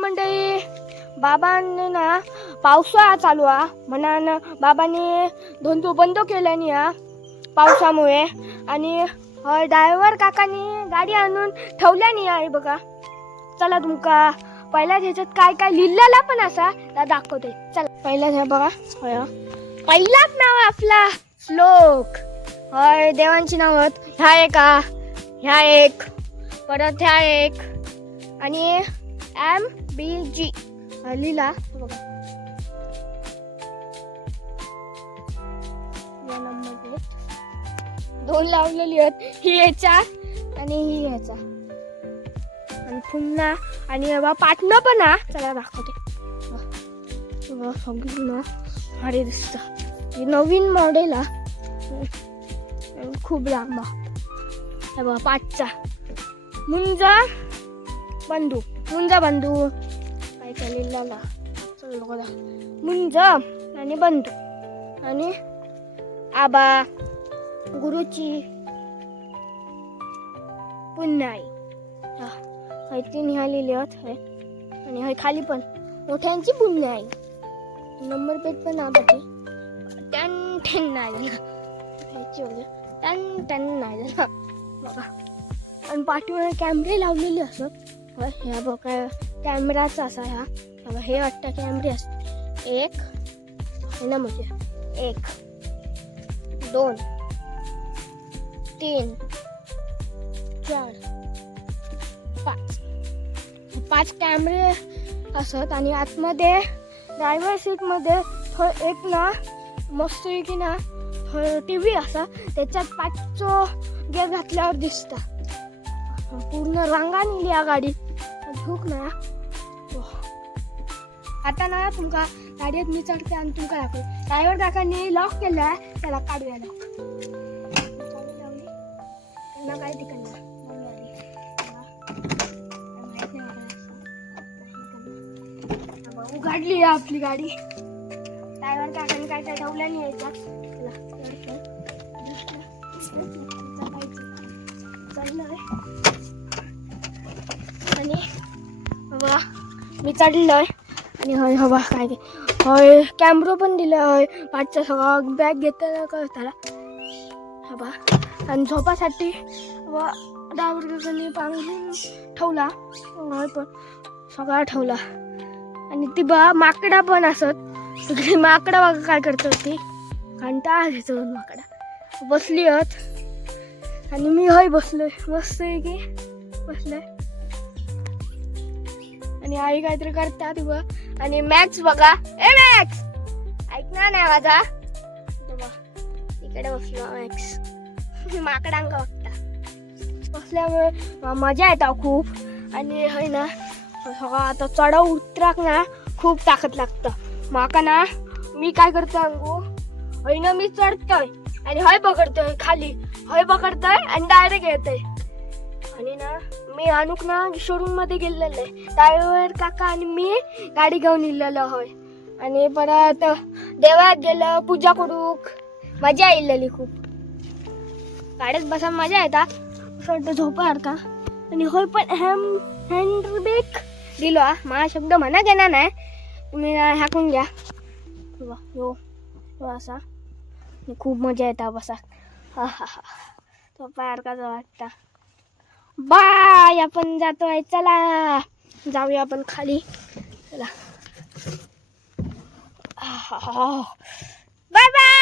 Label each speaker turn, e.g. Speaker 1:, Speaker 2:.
Speaker 1: मंडळी? बाबांनी ना पावसाळा चालू हा. म्हणान बाबांनी धंदो बंद केल्यानी हा पावसामुळे. आणि ड्रायव्हर काकांनी गाडी आणून ठेवल्यानी आहे बघा. चला तुमका पहिल्या ह्याच्यात काय काय लिहिलेला पण असा त्या दाखवते. चला पहिला ह्या बघा. होय पहिलाच नाव आपला श्लोक. होय देवांची नाव ह्या एका ह्या एक. परत ह्या एक. आणि एम बी जी लिहिला. बघा. या नंबर दोन लावलेली आहेत. ही याच्या आणि ही ह्याचा आणि पुन्हा आणि बाबा पाटणं पण हा. चला दाखवते. बघा, सगळी ना भारी दिसतं. नवीन मॉडेल हा. खूप लांबा. हे बघा पाचचा मुंजा बंधू. मुंजा बंधू. काय काय चल बघा मुंज आणि बंधू. आणि आबा गुरुची पुन्हाई. हा हय तीन ह्या लिहिले हय आणि हय खाली पण. मोठ्यांची पुन्हाई. नंबर प्लेट पण आबाची. टन टन नाही झालं ह्याची वगैरे टन टन नाही झाला बघा. आणि पाठीवर कॅमेरे लावलेले असत होय, ह्या बघा. कॅमेराचा असा ह्या हे वाटतं कॅमेरे असते. एक हे ना म्हणजे एक दोन तीन चार पाच. पाच कॅमेरे असत आणि आतमध्ये ड्रायव्हर सीटमध्ये थोडं एक ना मस्त की ना टी व्ही असा त्याच्यात पाचचो गेअर घातल्यावर दिसता. पूर्ण रांगा निघली या गाडीत. ठोक ना आता ना तुमका गाडीत मी चढते आणि तुमका दाखव ड्रायव्हर काकांनी लॉक केलाय त्याला काढूया लॉक त्यांना काय ठिकाण उघडली आपली गाडी ड्रायव्हर काकांनी काय काय ठेवल्या नाही यायचं चला, चढतो. आणि हवा. मी चढलोय आणि हय हवा काय ते. हय कॅमरो पण दिला हय. पाठचा सगळा बॅग घेतला का त्याला. हवा. आणि झोपासाठी व ड्रायव्हर पाणी ठेवला. हय पण सगळा ठेवला. आणि ती बा माकडा पण असत. तिकडे माकडा बघा काय करतो ती कंटाळा घेतो माकडा. बसली आहेत आणि मी हय बसलोय. मस्त आहे की. बसलोय. आणि आई काहीतरी करतात व आणि मॅक्स बघा. ए मॅक्स ऐकणार नाही माझा इकडे बसलो मॅक्स माकडांक बघता. बसल्यामुळे मजा येता खूप. आणि हय ना आता चढव उतराक ना खूप ताकद लागतं. माका ना मी काय करतो अंगू? हय ना मी चढतोय. आणि हय पकडतोय खाली. हय पकडतोय आणि डायरेक्ट येतोय. आणि ना मी अनुक ना शोरूममध्ये गेलेलो. आहे ड्रायव्हर काका आणि मी गाडी घेऊन इलेलो होय. आणि परत देवात गेलं पूजा करूक. मजा येलेली खूप. गाडीत बसा मजा येता. असं वाटतं झोपा का आणि होय पण हॅम हँड दिलो हा. माझा शब्द म्हणा घेणार नाही. तुम्ही हाकून घ्या. यो असा. खूप मजा येता बसा. हा हा हा. झोपा का वाटता. बाय आपण जातोय. चला. जाऊया आपण खाली. चला. Bye bye.